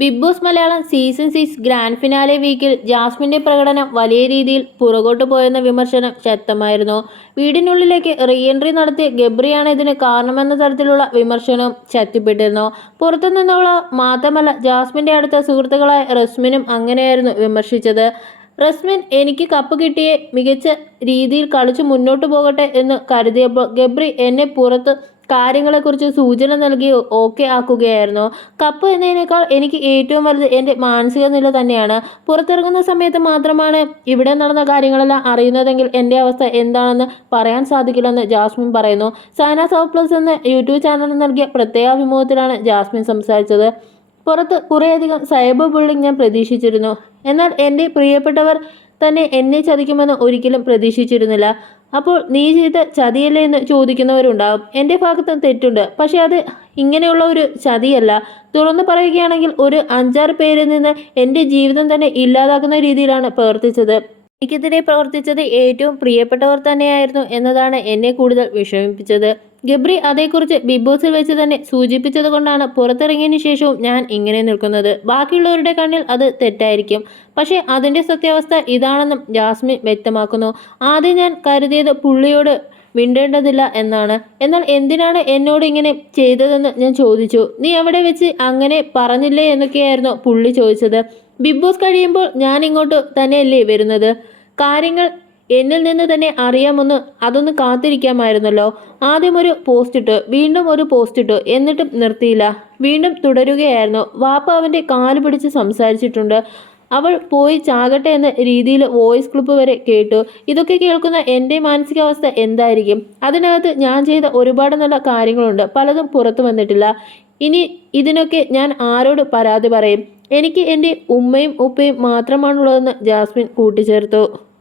Bigg Boss Malayalam season six grand finale വീക്കിൽ ജാസ്മിന്റെ പ്രകടനം വലിയ രീതിയിൽ പുറകോട്ട് പോയെന്ന വിമർശനം ശക്തമായിരുന്നു. വീടിനുള്ളിലേക്ക് റീഎൻട്രി നടത്തിയ ഗബ്രിയാണ് ഇതിന് കാരണമെന്ന തരത്തിലുള്ള വിമർശനവും ശക്തിപ്പെട്ടിരുന്നു. പുറത്തു നിന്നുള്ള മാത്രമല്ല ജാസ്മിന്റെ അടുത്ത സുഹൃത്തുക്കളായ റസ്മിനും അങ്ങനെയായിരുന്നു വിമർശിച്ചത്. റസ്മിൻ എനിക്ക് കപ്പ് കിട്ടിയേ മികച്ച രീതിയിൽ കളിച്ച് മുന്നോട്ട് പോകട്ടെ എന്ന് കരുതിയപ്പോൾ ഗബ്രി എന്നെ പുറത്ത് കാര്യങ്ങളെക്കുറിച്ച് സൂചന നൽകി ഓക്കെ ആക്കുകയായിരുന്നു. കപ്പ് എന്നതിനേക്കാൾ എനിക്ക് ഏറ്റവും വലുത് എന്റെ മാനസിക നില തന്നെയാണ്. പുറത്തിറങ്ങുന്ന സമയത്ത് മാത്രമാണ് ഇവിടെ നടന്ന കാര്യങ്ങളെല്ലാം അറിയുന്നതെങ്കിൽ എന്റെ അവസ്ഥ എന്താണെന്ന് പറയാൻ സാധിക്കില്ലെന്ന് ജാസ്മിൻ പറയുന്നു. സാന സൗ പ്ലസ് എന്ന യൂട്യൂബ് ചാനലിന് നൽകിയ പ്രത്യേക അഭിമുഖത്തിലാണ് ജാസ്മിൻ സംസാരിച്ചത്. പുറത്ത് കുറേയധികം സൈബർ ബുള്ളിങ് ഞാൻ പ്രതീക്ഷിച്ചിരുന്നു. എന്നാൽ എന്റെ പ്രിയപ്പെട്ടവർ തന്നെ എന്നെ ചതിക്കുമെന്ന് ഒരിക്കലും പ്രതീക്ഷിച്ചിരുന്നില്ല. അപ്പോൾ നീ ചെയ്ത ചതിയല്ലേ എന്ന് ചോദിക്കുന്നവരുണ്ടാവും. എന്റെ ഭാഗത്ത് തെറ്റുണ്ട്. പക്ഷേ അത് ഇങ്ങനെയുള്ള ഒരു ചതിയല്ല. തുറന്നു പറയുകയാണെങ്കിൽ ഒരു അഞ്ചാറ് പേരിൽ നിന്ന് എന്റെ ജീവിതം തന്നെ ഇല്ലാതാക്കുന്ന രീതിയിലാണ് പ്രവർത്തിച്ചത്. എനിക്കെതിരെ പ്രവർത്തിച്ചത് ഏറ്റവും പ്രിയപ്പെട്ടവർ തന്നെയായിരുന്നു എന്നതാണ് എന്നെ കൂടുതൽ വിഷമിപ്പിച്ചത്. ഗബ്രി അതേക്കുറിച്ച് ബിഗ് ബോസിൽ വെച്ച് തന്നെ സൂചിപ്പിച്ചത് കൊണ്ടാണ് പുറത്തിറങ്ങിയതിനു ശേഷവും ഞാൻ ഇങ്ങനെ നിൽക്കുന്നത്. ബാക്കിയുള്ളവരുടെ കണ്ണിൽ അത് തെറ്റായിരിക്കും. പക്ഷേ അതിന്റെ സത്യാവസ്ഥ ഇതാണെന്നും ജാസ്മിൻ വ്യക്തമാക്കുന്നു. ആദ്യം ഞാൻ കരുതിയത് പുള്ളിയോട് മിണ്ടേണ്ടതില്ല എന്നാണ്. എന്നാൽ എന്തിനാണ് എന്നോട് ഇങ്ങനെ ചെയ്തതെന്ന് ഞാൻ ചോദിച്ചു. നീ അവിടെ വെച്ച് അങ്ങനെ പറഞ്ഞില്ലേ എന്നൊക്കെയായിരുന്നു പുള്ളി ചോദിച്ചത്. ബിഗ് ബോസ് കഴിയുമ്പോൾ ഞാൻ ഇങ്ങോട്ട് തന്നെയല്ലേ വരുന്നത്? കാര്യങ്ങൾ എന്നിൽ നിന്ന് തന്നെ അറിയാമെന്ന് അതൊന്ന് കാത്തിരിക്കാമായിരുന്നല്ലോ. ആദ്യം ഒരു പോസ്റ്റ് ഇട്ടു വീണ്ടും ഒരു പോസ്റ്റ് ഇട്ടു എന്നിട്ടും നിർത്തിയില്ല. വീണ്ടും തുടരുകയായിരുന്നു. വാപ്പ അവന്റെ കാൽ പിടിച്ച് സംസാരിച്ചിട്ടുണ്ട്. അവൾ പോയി ചാകട്ടെ എന്ന രീതിയിൽ വോയിസ് ക്ലിപ്പ് വരെ കേട്ടു. ഇതൊക്കെ കേൾക്കുന്ന എന്റെ മാനസികാവസ്ഥ എന്തായിരിക്കും? അതിനകത്ത് ഞാൻ ചെയ്ത ഒരുപാട് നല്ല കാര്യങ്ങളുണ്ട്. പലതും പുറത്തു വന്നിട്ടില്ല. ഇനി ഇതിനൊക്കെ ഞാൻ ആരോട് പരാതി പറയും? എനിക്ക് എന്റെ ഉമ്മയും ഉപ്പയും മാത്രമാണുള്ളതെന്ന് ജാസ്മിൻ കൂട്ടിച്ചേർത്തു.